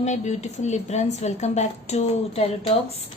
my beautiful Librans, welcome back to Tarot Talks.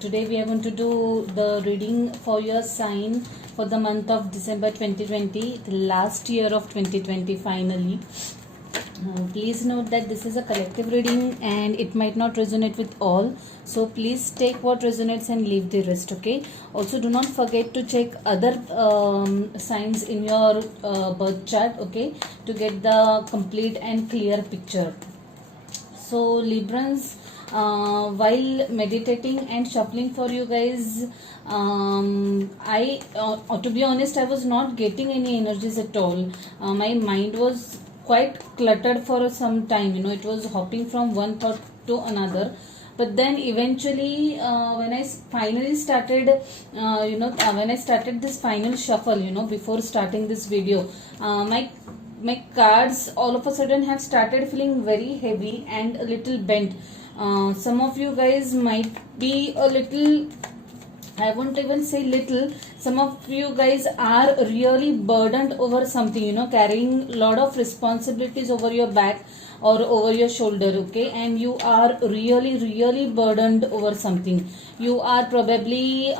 Today we are going to do the reading for your sign for the month of December 2020, the last year of 2020 finally. Please note that this is a collective reading and it might not resonate with all. So please take what resonates and leave the rest, okay? Also do not forget to check other signs in your birth chart, okay? To get the complete and clear picture. So Librans, while meditating and shuffling for you guys, to be honest, I was not getting any energies at all. My mind was quite cluttered for some time, it was hopping from one thought to another. But then eventually when I finally started when I started this final shuffle, before starting this video, my cards all of a sudden have started feeling very heavy and a little bent. Some of you guys might be a little, I won't even say little, some of you guys are really burdened over something, carrying a lot of responsibilities over your back or over your shoulder, okay? And you are really burdened over something. You are probably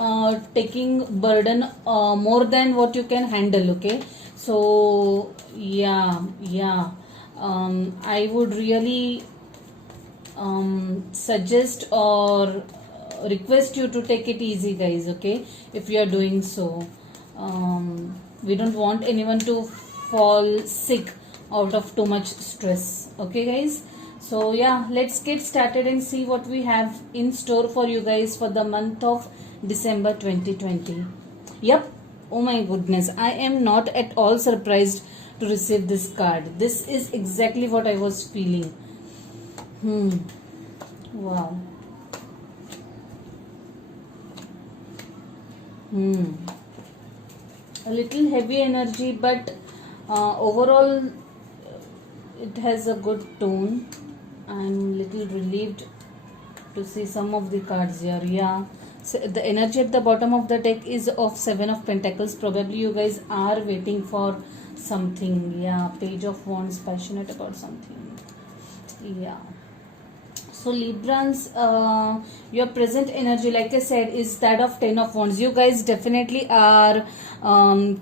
taking burden more than what you can handle, okay? So yeah, I would really suggest or request you to take it easy, guys, okay? If you are doing so, we don't want anyone to fall sick out of too much stress, okay guys? So yeah, let's get started and see what we have in store for you guys for the month of December 2020. Yep, oh my goodness, I am not at all surprised to receive this card. This is exactly what I was feeling. Wow. A little heavy energy, but overall it has a good tone. I'm little relieved to see some of the cards here. Yeah, so the energy at the bottom of the deck is of Seven of Pentacles. Probably you guys are waiting for something. Yeah, Page of Wands, passionate about something. Yeah. So Librans, your present energy, like I said, is that of Ten of Wands. You guys definitely are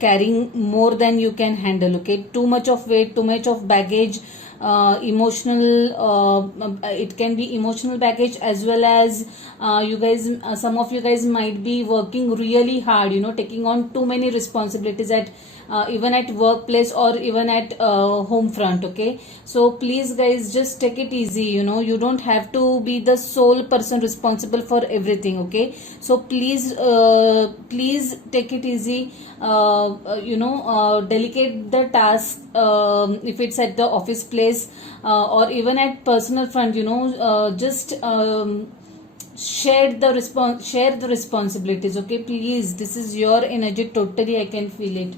carrying more than you can handle, okay? Too much of weight, too much of baggage, emotional, it can be emotional baggage, as well as you guys, some of you guys might be working really hard, taking on too many responsibilities at even at workplace or even at home front, okay? So please guys, just take it easy, you don't have to be the sole person responsible for everything, okay? So please please take it easy, delegate the task, if it's at the office place or even at personal front, just share the responsibilities, okay? Please, this is your energy, totally I can feel it.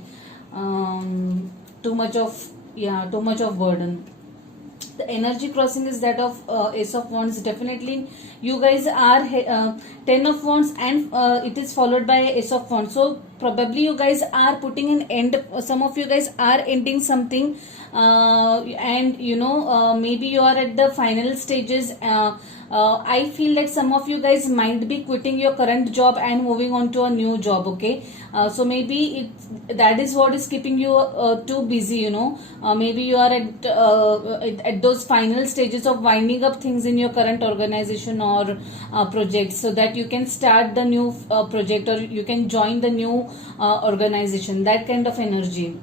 Too much of burden. The energy crossing is that of Ace of Wands. Definitely you guys are Ten of Wands, and it is followed by Ace of Wands. So probably you guys are putting an end, some of you guys are ending something, and maybe you are at the final stages. I feel that some of you guys might be quitting your current job and moving on to a new job, okay? So maybe that is what is keeping you too busy, maybe you are at those final stages of winding up things in your current organization or project, so that you can start the new project, or you can join the new organization, that kind of energy.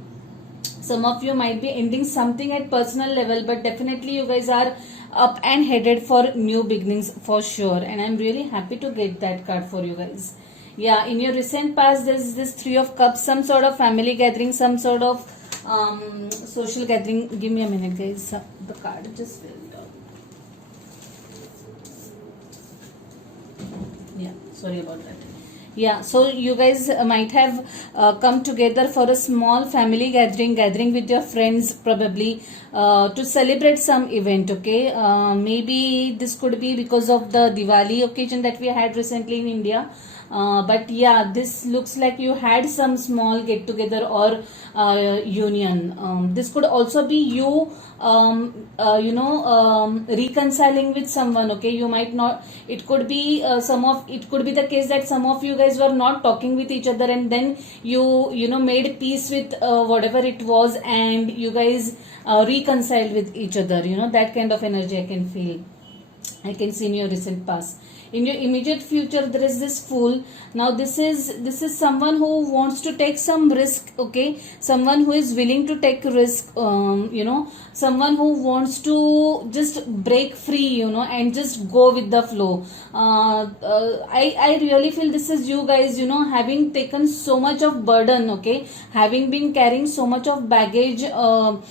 Some of you might be ending something at personal level, but definitely you guys are up and headed for new beginnings for sure, and I'm really happy to get that card for you guys. Yeah, in your recent past there's this Three of Cups, some sort of family gathering, some sort of social gathering. Give me a minute guys, the card just filled out. Yeah, sorry about that. Yeah, so you guys might have come together for a small family gathering with your friends, probably to celebrate some event, okay? Maybe this could be because of the Diwali occasion that we had recently in India. But yeah, this looks like you had some small get together or union. This could also be you reconciling with someone. Okay, you might not, it could be it could be the case that some of you guys were not talking with each other, and then you made peace with whatever it was, and you guys reconciled with each other. That kind of energy I can see in your recent past. In your immediate future, there is this fool. Now this is someone who wants to take some risk. Okay, someone who is willing to take risk. Someone who wants to just break free. And just go with the flow. I really feel this is you guys. Having taken so much of burden. Okay, having been carrying so much of baggage and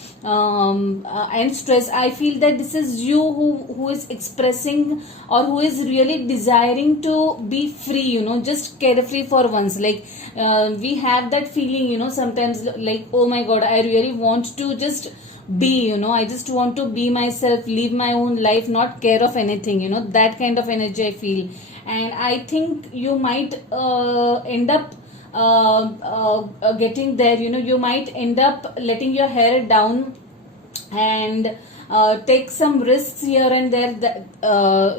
stress. I feel that this is you who is expressing, or who is really desiring to be free, just carefree for once. Like we have that feeling, sometimes, like, oh my god, I really want to just be, I just want to be myself, live my own life, not care of anything, that kind of energy I feel. And I think you might end up getting there. You might end up letting your hair down and take some risks here and there. That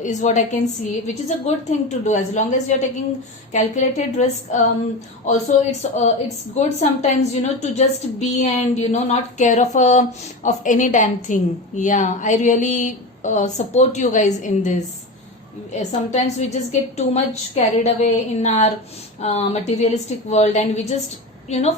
is what I can see, which is a good thing to do, as long as you're taking calculated risk. Also, it's good sometimes, to just be, and not care of any damn thing. Yeah, I really support you guys in this. Sometimes we just get too much carried away in our materialistic world, and we just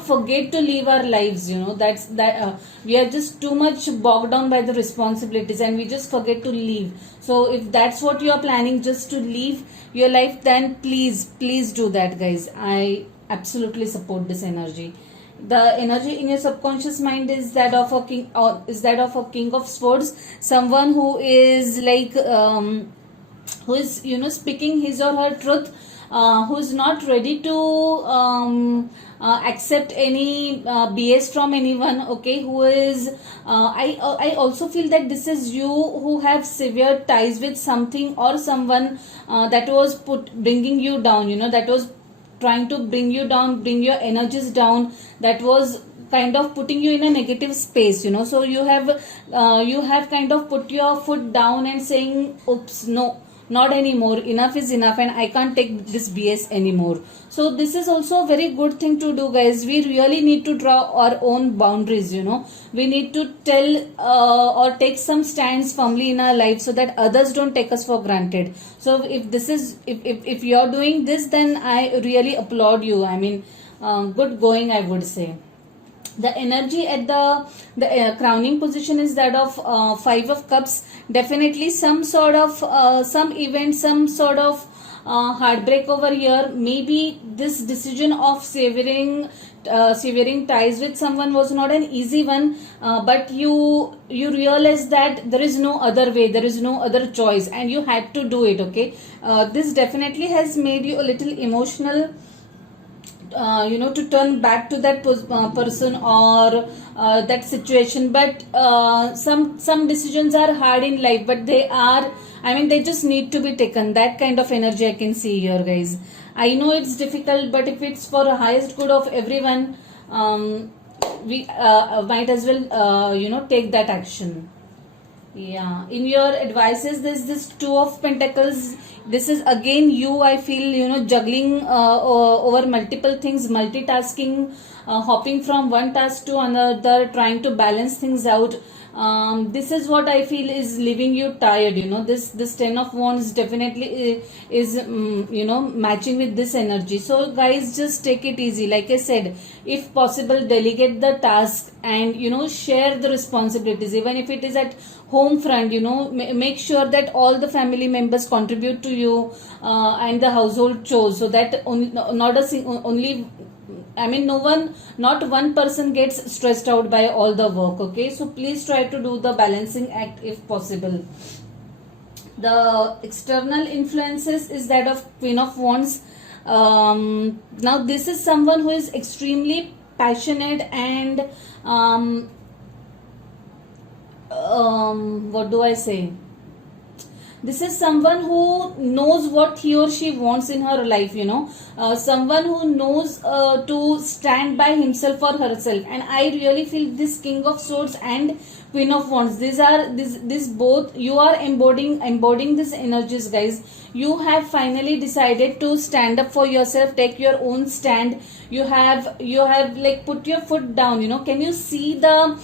forget to live our lives. We are just too much bogged down by the responsibilities, and we just forget to live. So if that's what you are planning, just to live your life, then please do that, guys. I absolutely support this energy. The energy in your subconscious mind is that of a king, or is that of a king of swords, someone who is like who is speaking his or her truth, who is not ready to accept any BS from anyone. Okay, who is I also feel that this is you who have severe ties with something or someone that was bringing you down, that was trying to bring you down, bring your energies down, that was kind of putting you in a negative space. So you have kind of put your foot down and saying, oops, no, not anymore, enough is enough, and I can't take this BS anymore. So this is also a very good thing to do, guys. We really need to draw our own boundaries. We need to tell or take some stands firmly in our life, so that others don't take us for granted. So if you're doing this, then I really applaud you. I mean, good going, I would say. The energy at the crowning position is that of 5 of cups. Definitely some sort of some event, some sort of heartbreak over here. Maybe this decision of severing ties with someone was not an easy one, but you realize that there is no other way, there is no other choice, and you had to do it. Okay, this definitely has made you a little emotional, to turn back to that person or that situation. But some decisions are hard in life, but they just need to be taken. That kind of energy I can see here, guys. I know it's difficult, but if it's for the highest good of everyone, we might as well take that action. Yeah, in your advices, there's this 2 of Pentacles. This is again you, I feel, juggling over multiple things, multitasking, hopping from one task to another, trying to balance things out. This is what I feel is leaving you tired. This 10 of Wands definitely is matching with this energy. So guys, just take it easy. Like I said, if possible, delegate the task, and share the responsibilities. Even if it is at home front, make sure that all the family members contribute to you and the household chores, so that not one person gets stressed out by all the work. Okay, so please try to do the balancing act if possible. The external influences is that of Queen of Wands. Now this is someone who is extremely passionate and what do I say? This is someone who knows what he or she wants in her life, someone who knows to stand by himself or herself. And I really feel this King of Swords and Queen of Wands. These are this both you are embodying these energies, guys. You have finally decided to stand up for yourself, take your own stand. You have like put your foot down. Can you see the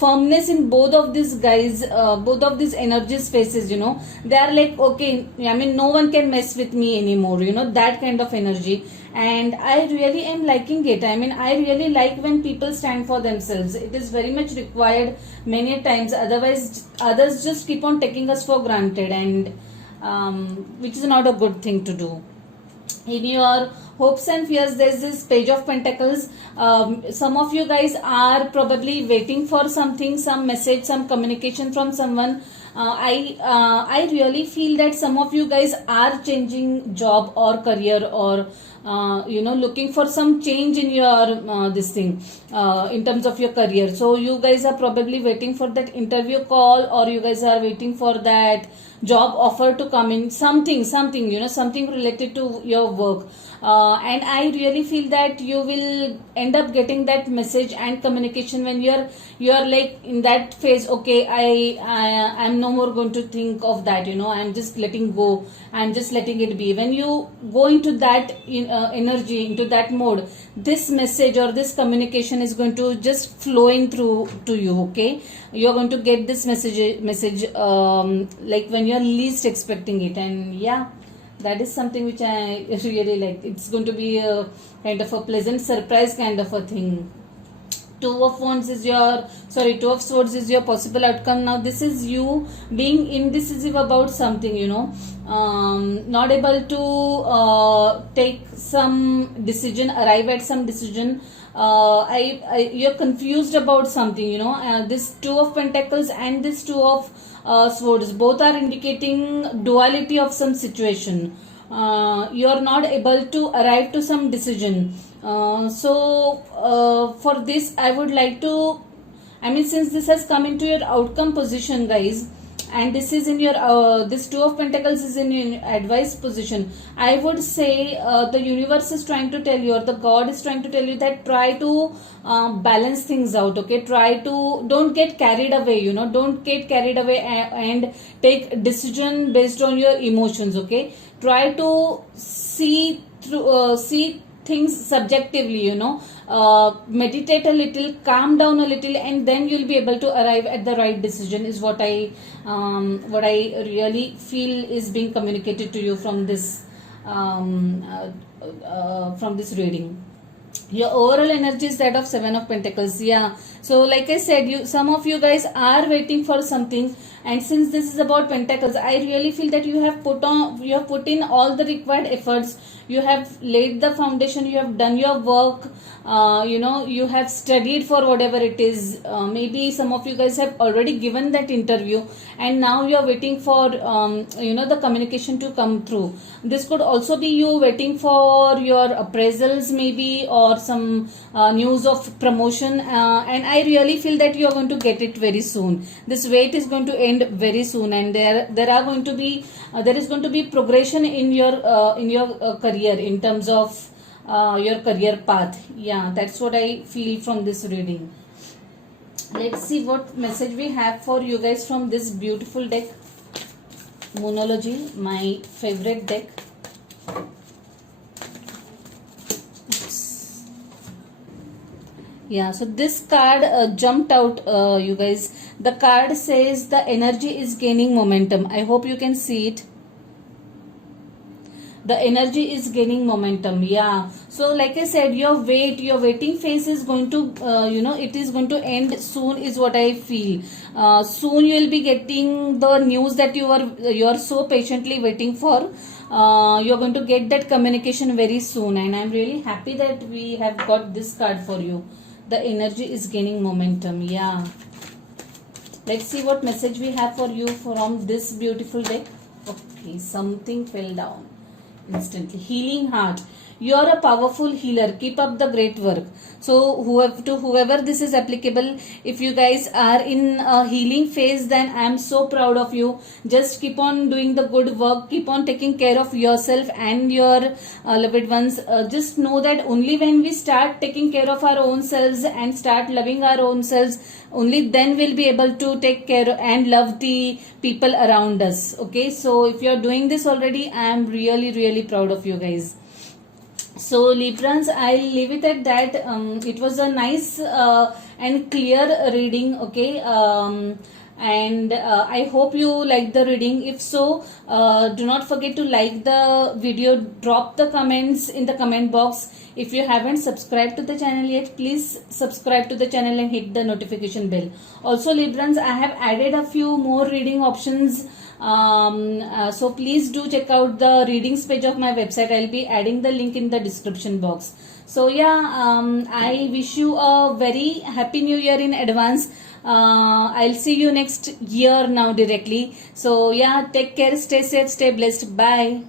firmness in both of these guys, both of these energies faces? They are like, okay, I mean, no one can mess with me anymore. That kind of energy. And I really am liking it. I mean, I really like when people stand for themselves. It is very much required many times. Otherwise, others just keep on taking us for granted, and which is not a good thing to do. In your hopes and fears, there's this Page of Pentacles. Some of you guys are probably waiting for something, some message, some communication from someone. I really feel that some of you guys are changing job or career, or looking for some change in your this thing, in terms of your career. So you guys are probably waiting for that interview call, or you guys are waiting for that job offer to come in, something something related to your work. And I really feel that you will end up getting that message and communication when you're like in that phase. Okay, I'm no more going to think of that. I'm just letting go, I'm just letting it be. When you go into that energy, into that mode, this message or this communication is going to just flowing through to you. Okay, you're going to get this message like when you're least expecting it. And yeah, that is something which I really like. It's going to be a kind of a pleasant surprise kind of a thing. Two of Swords is your possible outcome. Now this is you being indecisive about something, not able to take some decision, arrive at some decision. You're confused about something. This Two of Pentacles and this Two of Swords both are indicating duality of some situation. You're not able to arrive to some decision. So for this, I would like to, since this has come into your outcome position, guys, and this is in your this Two of Pentacles is in your advice position, I would say the universe is trying to tell you, or the God is trying to tell you, that try to balance things out. Okay, don't get carried away. Don't get carried away and take decision based on your emotions. Okay, try to see things subjectively. Meditate a little, calm down a little, and then you'll be able to arrive at the right decision, is what I really feel is being communicated to you from this reading. Your overall energy is that of Seven of Pentacles. Yeah, so like I said, some of you guys are waiting for something, and since this is about Pentacles, I really feel that you have put in all the required efforts. You have laid the foundation, you have done your work. You have studied for whatever it is. Maybe some of you guys have already given that interview, and now you are waiting for the communication to come through. This could also be you waiting for your appraisals, maybe, or some news of promotion. And I really feel that you are going to get it very soon. This wait is going to end very soon, and there is going to be progression in your career, in terms of your career path. Yeah, that's what I feel from this reading. Let's see what message we have for you guys from this beautiful deck, Moonology, my favorite deck. Yeah, so this card jumped out, you guys. The card says the energy is gaining momentum. I hope you can see it. The energy is gaining momentum. Yeah, so like I said, your waiting phase is going to it is going to end soon, is what I feel. Soon you will be getting the news that you are so patiently waiting for. You're going to get that communication very soon, and I'm really happy that we have got this card for you. The energy is gaining momentum. Yeah, let's see what message we have for you from this beautiful deck. Okay, something fell down instantly. Healing heart. You are a powerful healer. Keep up the great work. So whoever this is applicable, if you guys are in a healing phase, then I am so proud of you. Just keep on doing the good work, keep on taking care of yourself and your loved ones. Just know that only when we start taking care of our own selves and start loving our own selves, only then we'll be able to take care and love the people around us. Okay, so if you're doing this already, I am really proud of you guys. So Librans, I'll leave it at that. It was a nice and clear reading. Okay, and I hope you like the reading. If so, do not forget to like the video, drop the comments in the comment box. If you haven't subscribed to the channel yet, please subscribe to the channel and hit the notification bell. Also Librans, I have added a few more reading options. So please do check out the readings page of my website. I'll be adding the link in the description box. So yeah, I wish you a very happy new year in advance. I'll see you next year now directly. So yeah, take care, stay safe, stay blessed. Bye.